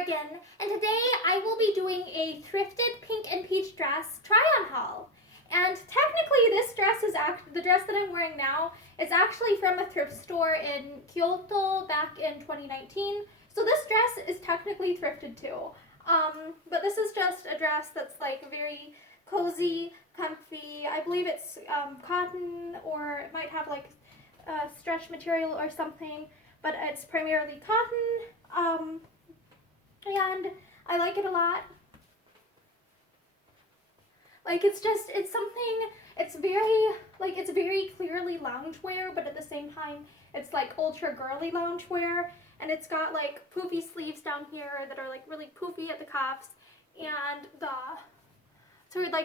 Morgan, and today I will be doing a thrifted pink and peach dress try-on haul. And technically this dress is the dress that I'm wearing now is actually from a thrift store in Kyoto back in 2019. So this dress is technically thrifted too. But this is just a dress that's like very cozy, comfy. I believe it's cotton, or it might have like stretch material or something, but it's primarily cotton. And I like it a lot. Like it's very clearly loungewear, but at the same time it's like ultra girly loungewear, and it's got like poofy sleeves down here that are like really poofy at the cuffs, and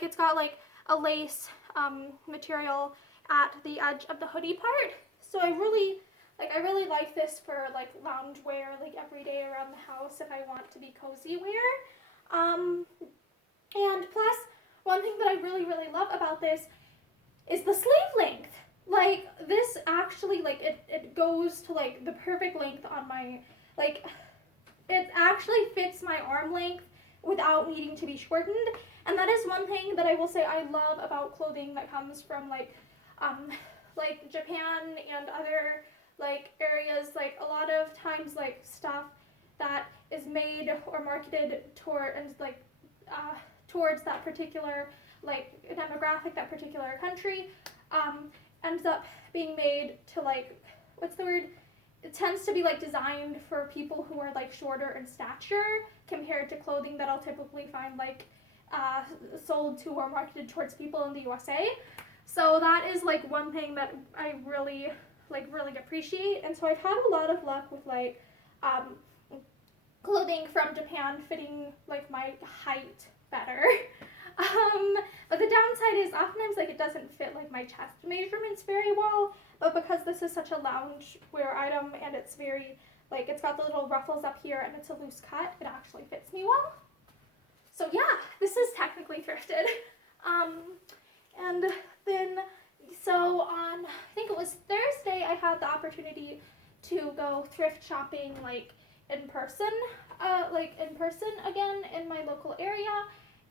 it's got like a lace material at the edge of the hoodie part. So I really like this for like loungewear, like every day around the house if I want to be cozy wear. And plus, one thing that I really love about this is the sleeve length. Like this actually, like it goes to like the perfect length on my, like it actually fits my arm length without needing to be shortened. And that is one thing that I will say I love about clothing that comes from like Japan and other like areas. Like a lot of times like stuff that is made or marketed towards that particular like demographic, that particular country, ends up being made to like, what's the word? It tends to be like designed for people who are like shorter in stature compared to clothing that I'll typically find like sold to or marketed towards people in the USA. So that is like one thing that I really appreciate. And so I've had a lot of luck with like clothing from Japan fitting like my height better. But the downside is oftentimes like it doesn't fit like my chest measurements very well, but because this is such a lounge wear item and it's very like, it's got the little ruffles up here and it's a loose cut, it actually fits me well. So yeah, this is technically thrifted. And then, so on, I think it was Thursday, I had the opportunity to go thrift shopping like in person again in my local area.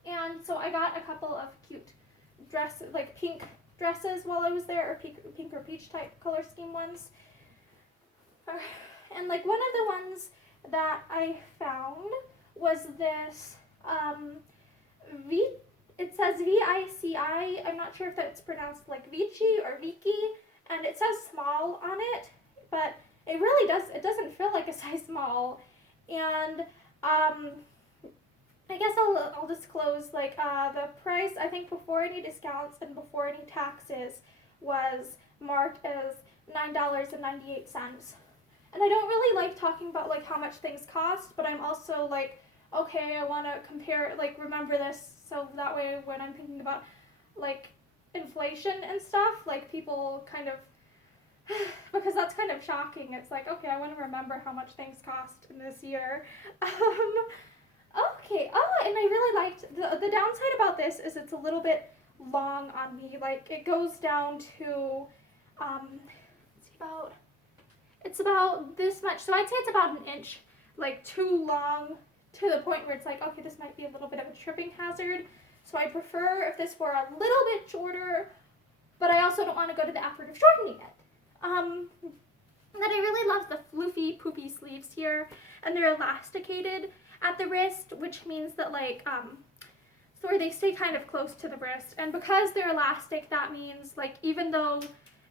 And so I got a couple of cute dresses, like pink dresses while I was there, or pink or peach type color scheme ones. And like one of the ones that I found was this, it says V-I-C-I, I'm not sure if that's pronounced like Vici or Viki, and it says small on it, but it really doesn't feel like a size small. And I guess I'll disclose like the price, I think before any discounts and before any taxes, was marked as $9.98. And I don't really like talking about like how much things cost, but I'm also like, okay, I want to compare, like remember this, so that way when I'm thinking about like inflation and stuff, like people kind of, because that's kind of shocking. It's like, okay, I want to remember how much things cost in this year. Okay, and I really liked, the downside about this is it's a little bit long on me. Like it goes down to, it's about this much. So I'd say it's about an inch, like too long, to the point where it's like, okay, this might be a little bit of a tripping hazard. So I prefer if this were a little bit shorter, but I also don't want to go to the effort of shortening it. Then I really love the floofy, poofy sleeves here, and they're elasticated at the wrist, which means that like, so they stay kind of close to the wrist, and because they're elastic, that means like even though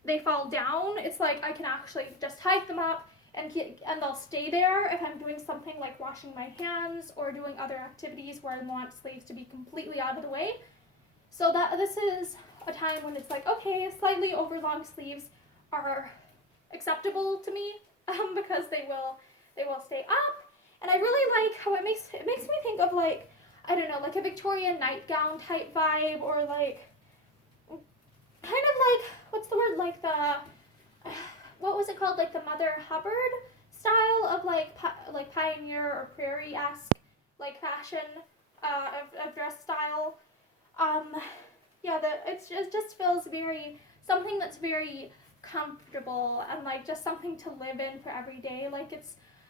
they fall down, it's like I can actually just hike them up and they'll stay there if I'm doing something like washing my hands or doing other activities where I want sleeves to be completely out of the way. So that this is a time when it's like, okay, slightly overlong sleeves are acceptable to me, because they will stay up. And I really like how it makes me think of like, I don't know, like a Victorian nightgown type vibe, or like kind of like, what's the word, like the, what was it called, like the Mother Hubbard style of like pioneer or prairie-esque like fashion of dress style. Yeah, it just feels very, something that's very comfortable and like just something to live in for every day. Like it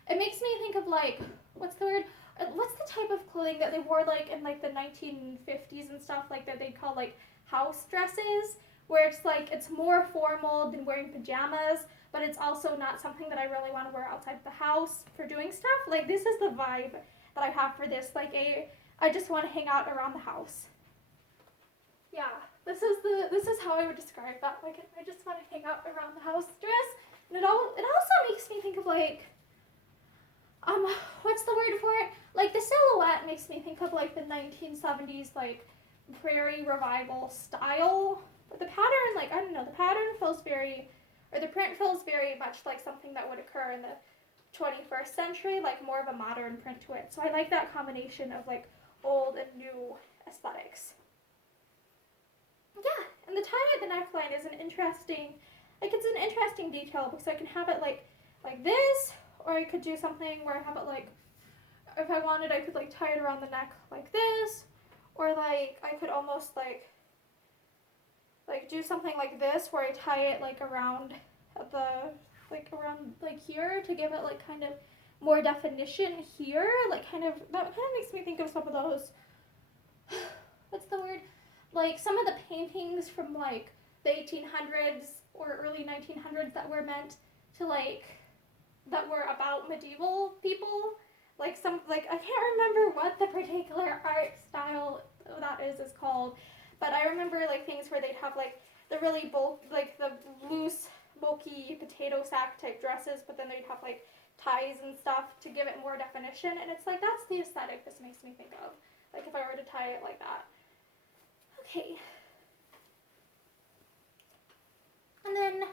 makes me think of like, what's the word? what's the type of clothing that they wore like in like the 1950s and stuff like that they call like house dresses, where it's like it's more formal than wearing pajamas, but it's also not something that I really want to wear outside the house for doing stuff. Like this is the vibe that I have for this. Like I just want to hang out around the house. Yeah, this is how I would describe that. Like I just want to hang out around the house dress, and it also makes me think of like what's the word for it? Like the silhouette makes me think of like the 1970s like prairie revival style. But the pattern, like I don't know, the pattern feels very, or the print feels very much like something that would occur in the 21st century, like more of a modern print to it. So I like that combination of like old and new aesthetics. Yeah, and the tie at the neckline is an interesting, like it's an interesting detail because I can have it like this, or I could do something where I have it like, if I wanted, I could like tie it around the neck like this, or like I could almost like do something like this where I tie it like around the, like around like here to give it like kind of more definition here, like kind of, that kind of makes me think of some of those, what's the word? Like some of the paintings from like the 1800s or early 1900s that were meant to like, that were about medieval people. Like some, like I can't remember what the particular art style that is called, but I remember like things where they'd have like the really like the loose, bulky potato sack type dresses, but then they'd have like ties and stuff to give it more definition, and it's like that's the aesthetic this makes me think of. Like if I were to tie it like that. Okay. And then,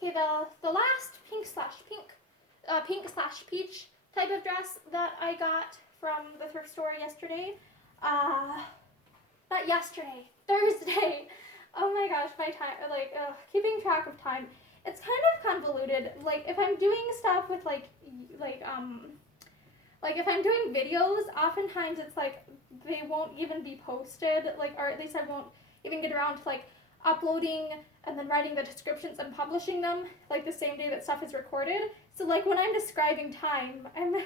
okay, the last pink slash peach type of dress that I got from the thrift store yesterday. Not yesterday, Thursday. Oh my gosh, my time, like, keeping track of time. It's kind of convoluted. Like, if I'm doing stuff with, like if I'm doing videos, oftentimes it's, like, they won't even be posted, like, or at least I won't even get around to, like, uploading and then writing the descriptions and publishing them, like, the same day that stuff is recorded. So, like, when I'm describing time, I'm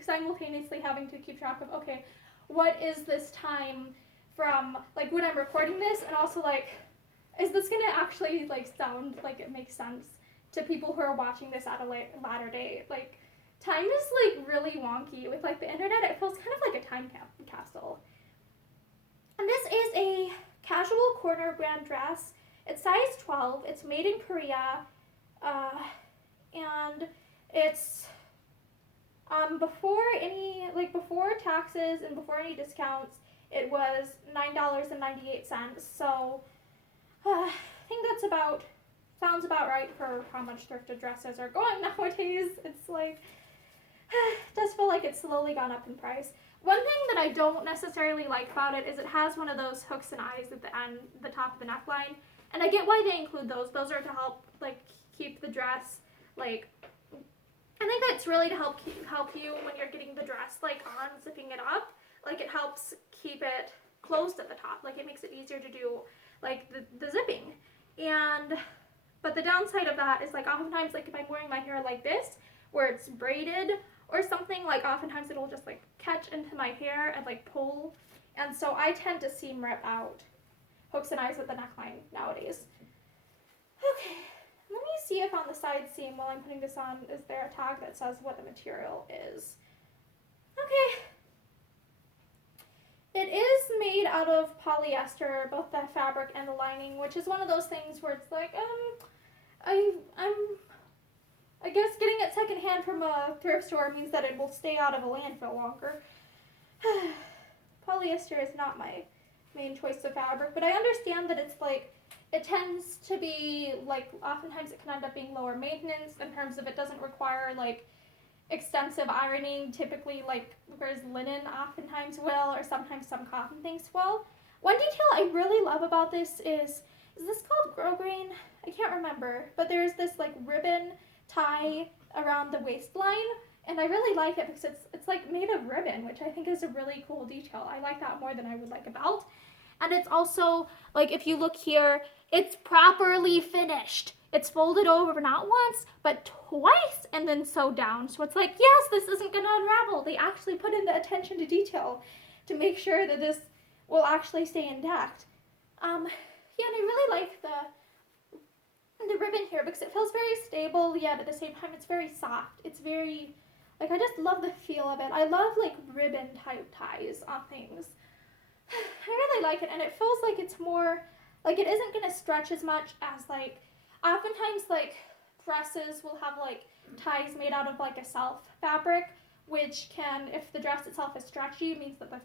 simultaneously having to keep track of, okay, what is this time from, like, when I'm recording this, and also, like, is this going to actually, like, sound like it makes sense to people who are watching this at a latter date? Like, time is, like, really wonky. With, like, the internet, it feels kind of like a time capsule. And this is a casual corner brand dress. It's size 12. It's made in Korea. And it's before taxes and before any discounts, it was $9.98. So I think sounds about right for how much thrifted dresses are going nowadays. It's like, it does feel like it's slowly gone up in price. One thing that I don't necessarily like about it is it has one of those hooks and eyes at the end, the top of the neckline. And I get why they include those. Those are to help, like, keep the dress, like, I think that's really to help you when you're getting the dress, like, unzipping it up. Like, it helps keep it closed at the top. Like, it makes it easier to do, like, the zipping. But the downside of that is, like, oftentimes, like, if I'm wearing my hair like this, where it's braided or something, like, oftentimes it'll just, like, catch into my hair and, like, pull. And so I tend to seam rip out hooks and eyes at the neckline nowadays. Okay. Let me see if on the side seam while I'm putting this on, is there a tag that says what the material is. Okay. It is made out of polyester, both the fabric and the lining, which is one of those things where it's like, I guess getting it secondhand from a thrift store means that it will stay out of a landfill longer. Polyester is not my main choice of fabric, but I understand that it's like, it tends to be, like, oftentimes it can end up being lower maintenance in terms of it doesn't require, like, extensive ironing, typically, like, whereas linen oftentimes will, or sometimes some cotton things will. One detail I really love about this is this called grosgrain? I can't remember, but there's this, like, ribbon tie around the waistline, and I really like it because it's like, made of ribbon, which I think is a really cool detail. I like that more than I would like a belt. And it's also, like, if you look here, it's properly finished. It's folded over not once, but twice and then sewed down. So it's like, yes, this isn't going to unravel. They actually put in the attention to detail to make sure that this will actually stay intact. Yeah, and I really like the ribbon here because it feels very stable, yet at the same time it's very soft. It's very, like, I just love the feel of it. I love, like, ribbon type ties on things. I really like it, and it feels like it's more, like, it isn't going to stretch as much as, like, oftentimes, like, dresses will have, like, ties made out of, like, a self fabric, which can, if the dress itself is stretchy, it means that the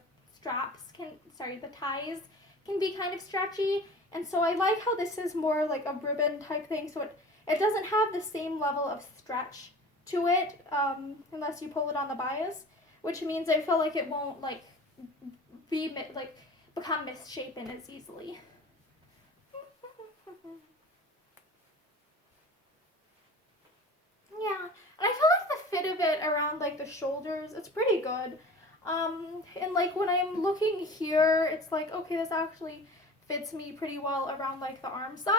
ties can be kind of stretchy. And so I like how this is more like a ribbon type thing, so it doesn't have the same level of stretch to it, unless you pull it on the bias, which means I feel like it won't, like, become misshapen as easily. Yeah, and I feel like the fit of it around, like, the shoulders, it's pretty good. And, like, when I'm looking here, it's like, okay, this actually fits me pretty well around, like, the arm side.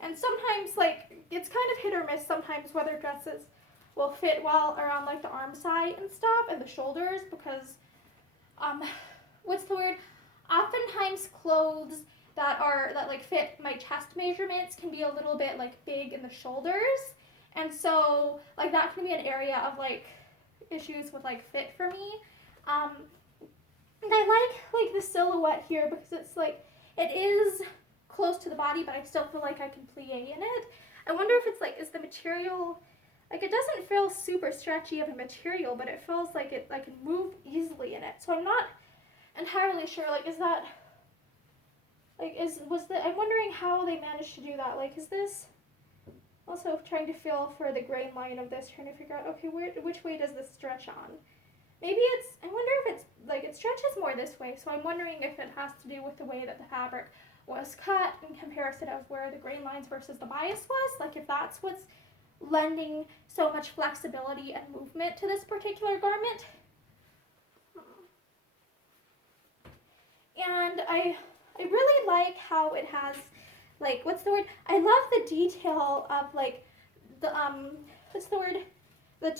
And sometimes, like, it's kind of hit or miss sometimes whether dresses will fit well around, like, the arm side and stuff and the shoulders because, what's the word? Oftentimes clothes that like fit my chest measurements can be a little bit, like, big in the shoulders. And so, like, that can be an area of, like, issues with, like, fit for me. And I like the silhouette here because it's, like, it is close to the body, but I still feel like I can plie in it. I wonder if it's, like, is the material, like, it doesn't feel super stretchy of a material, but it feels like I can move easily in it. So I'm not entirely sure, like, is that, like, I'm wondering how they managed to do that. Like, is this, also trying to feel for the grain line of this, trying to figure out, okay, which way does this stretch on? Maybe I wonder if it's, like, it stretches more this way, so I'm wondering if it has to do with the way that the fabric was cut in comparison of where the grain lines versus the bias was, like, if that's what's lending so much flexibility and movement to this particular garment. And I really like how it has, like, what's the word? I love the detail of, like, the, what's the word? The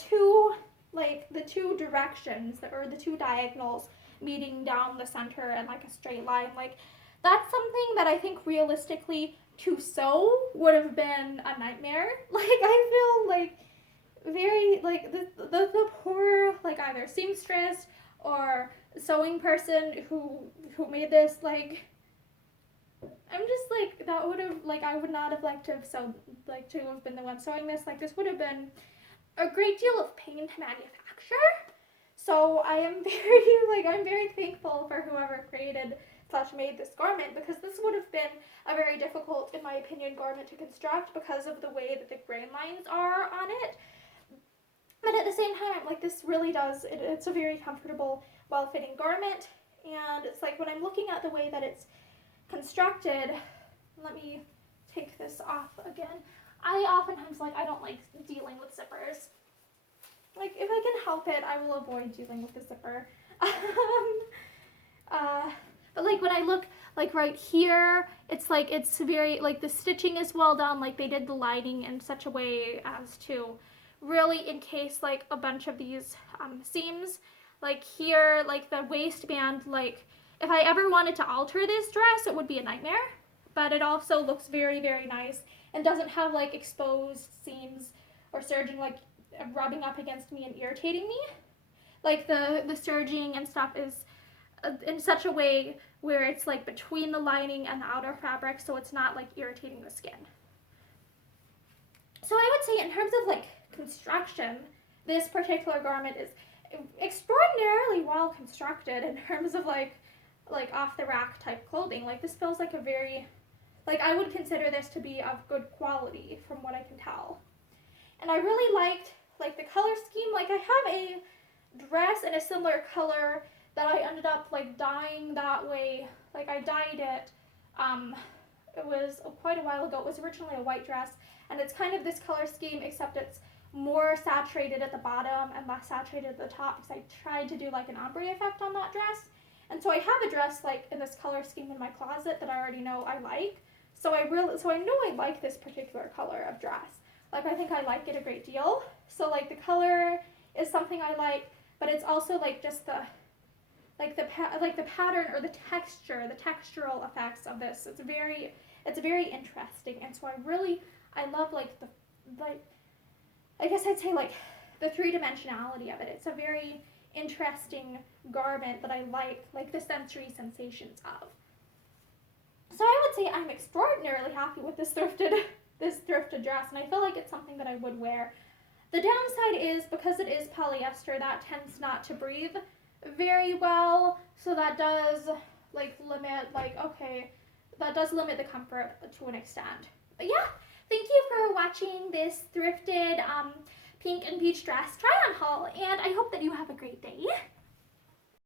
two directions, or the two diagonals meeting down the center and, like, a straight line. Like, that's something that I think realistically to sew would have been a nightmare. Like, I feel like very, like, the poor, like, either seamstress or sewing person who made this, like, I'm just like, that would have, like, I would not have liked to have sewed, like, to have been the one sewing this. Like, this would have been a great deal of pain to manufacture. So I am I'm very thankful for whoever made this garment, because this would have been a very difficult, in my opinion, garment to construct because of the way that the grain lines are on it. But at the same time, like, this really does, it's a very comfortable, well-fitting garment. And it's like, when I'm looking at the way that it's constructed, let me take this off again. I oftentimes, like, I don't like dealing with zippers. Like, if I can help it, I will avoid dealing with the zipper. But, like, when I look, like, right here, it's like, it's very, like, the stitching is well done. Like, they did the lining in such a way as to really encase, like, a bunch of these seams. Like, here, like, the waistband, like, if I ever wanted to alter this dress, it would be a nightmare. But it also looks very, very nice and doesn't have, like, exposed seams or serging, like, rubbing up against me and irritating me. Like, the serging and stuff is in such a way where it's, like, between the lining and the outer fabric, so it's not, like, irritating the skin. So I would say, in terms of, like, construction, this particular garment is extraordinarily well constructed in terms of, like off the rack type clothing. Like, this feels like a very, like, I would consider this to be of good quality from what I can tell. And I really liked, like, the color scheme. Like, I have a dress in a similar color that I ended up, like, dyeing that way. Like, I dyed it, it was quite a while ago. It was originally a white dress, and it's kind of this color scheme, except it's more saturated at the bottom and less saturated at the top, because I tried to do, like, an ombre effect on that dress. And so I have a dress like in this color scheme in my closet that I already know I like. So I know I like this particular color of dress. Like I think I like it a great deal. So like the color is something I like, but it's also like just the pattern or the texture, the textural effects of this. It's very interesting. And so I love like I guess I'd say like the three-dimensionality of it. It's a very interesting garment that I like the sensory sensations of. So I would say I'm extraordinarily happy with this thrifted dress, and I feel like it's something that I would wear. The downside is because it is polyester, that tends not to breathe very well, so that does limit the comfort to an extent. But yeah, thank you for watching this thrifted pink and peach dress try on haul, and I hope that you have a great day.